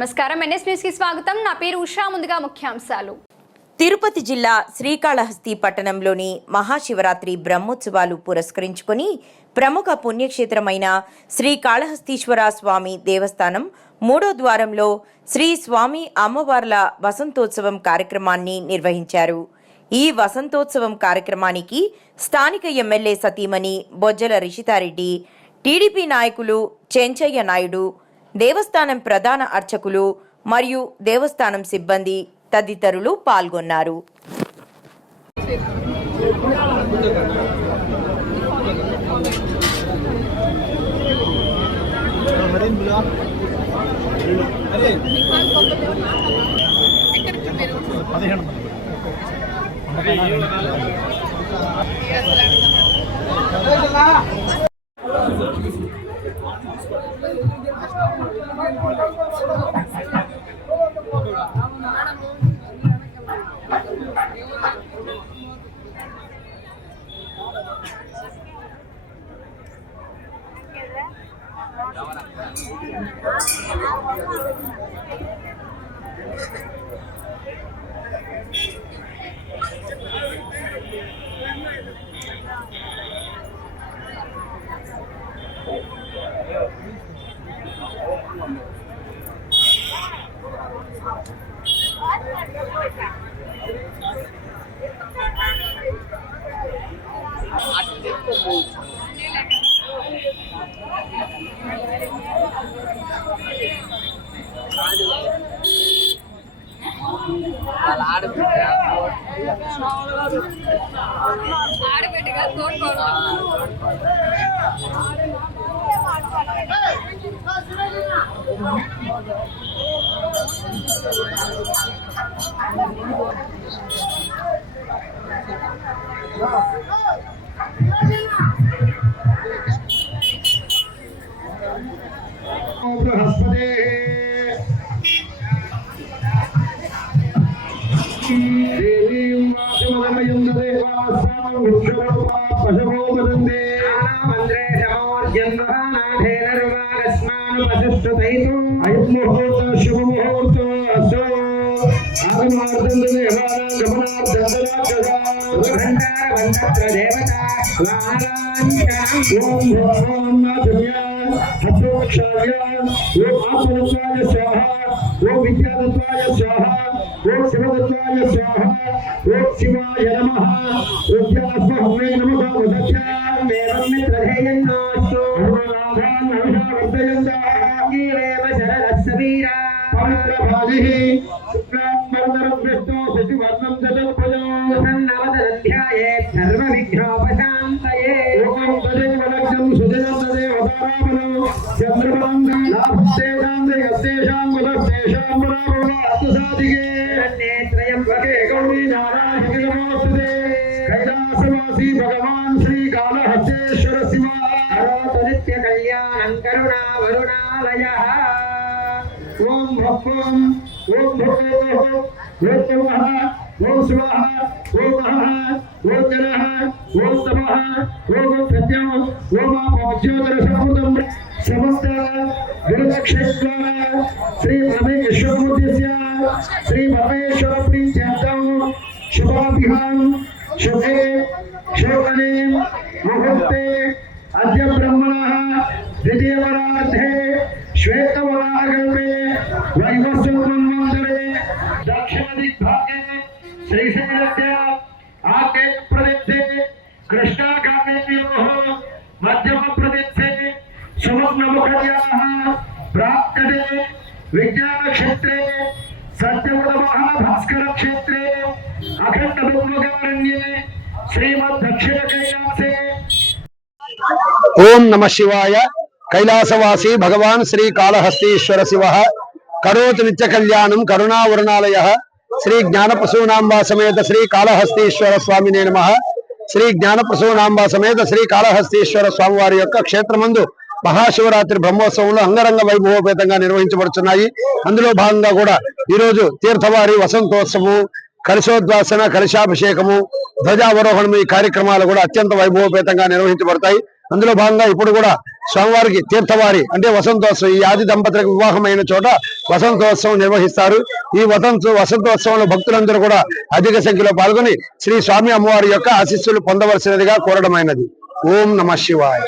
నమస్కారం, NS news కి స్వాగతం. నా పేరు ఉషా. ముందుగా ముఖ్యాంశాలు. తిరుపతి జిల్లా శ్రీకాళహస్తి పట్టణంలోని మహాశివరాత్రి బ్రహ్మోత్సవాలు పురస్కరించుకొని ప్రముఖ పుణ్యక్షేత్రమైన శ్రీకాళహస్తీశ్వర స్వామి దేవస్థానం 3వ ద్వారంలో శ్రీ స్వామి అమ్మవార్ల వసంతోత్సవం కార్యక్రమాన్ని నిర్వహించారు. ఈ వసంతోత్సవం కార్యక్రమానికి స్థానిక ఎమ్మెల్యే సతీమణి బొజ్జల రిషితారెడ్డి, టీడీపీ నాయకులు చెంచయ్య నాయుడు, దేవస్థానం ప్రధాన అర్చకులు మరియు దేవస్థానం సిబ్బంది తదితరులు పాల్గొన్నారు. भगवान श्री कालहस्तेश्वर शिव नित्य कल्याणं करुणा वरुणालयः ओम भक्वं ओम भक्वं ओम तमः ओम स्वाहा ओम महः ओम जनः ओम तमः ओम सत्यं ओम ज्योतिरसमृतं समस्त गुरुदक्षिणा श्री परमेश्वरमूर्तिस्य श्री परमेश्वर प्रीत्यर्थं शुभाभिहां शुभे शोभने मुहूर्ते अद्य ब्रह्मणः द्वितीयवरार्धे श्वेतवराहकल्पे वैवस्वतमन्वन्तरे दक्षिणदिग्भागे श्रीशैलस्य आके प्रदेशे कृष्णागामिन्योः मध्यमप्रदेशे सुवर्णमुखर्याः प्राप्तते विज्ञानक्षेत्रे सत्यवदमहाभास्कर क्षेत्रे अखण्डब्रह्मगारण्ये श्रीमद् दक्षिण कैलासे ओम नमः शिवाय। कैलासवासी भगवान श्री कालहस्तीश्वर शिव करोतु नित्य कल्याणं करुणावरुणालयः श्री ज्ञानप्रसूनांबा समेत श्री कालहस्तीश्वर स्वामी नमः। श्री ज्ञानप्रसूनांबा समेत श्री कालहस्तीश्वर स्वामी वाరి యొక్క క్షేత్రమందు మహాశివరాత్రి బ్రహ్మోత్సవంలో అంగరంగ వైభవోపేతంగా నిర్వహించబడుతున్నాయి. అందులో భాగంగా కూడా ఈ రోజు తీర్థవారి వసంతోత్సవం, కలశోద్వాసన, కలశాభిషేకము, ధ్వజావరోహణము ఈ కార్యక్రమాలు కూడా అత్యంత వైభవోపేతంగా నిర్వహించబడతాయి. అందులో భాగంగా ఇప్పుడు కూడా స్వామివారికి తీర్థవారి అంటే వసంతోత్సవం, ఈ ఆది దంపతులకు వివాహమైన చోట వసంతోత్సవం నిర్వహిస్తారు. ఈ వసంతోత్సవంలో భక్తులందరూ కూడా అధిక సంఖ్యలో పాల్గొని శ్రీ స్వామి అమ్మవారి యొక్క ఆశీస్సులు పొందవలసినదిగా కోరడమైనది. ఓం నమః శివాయ.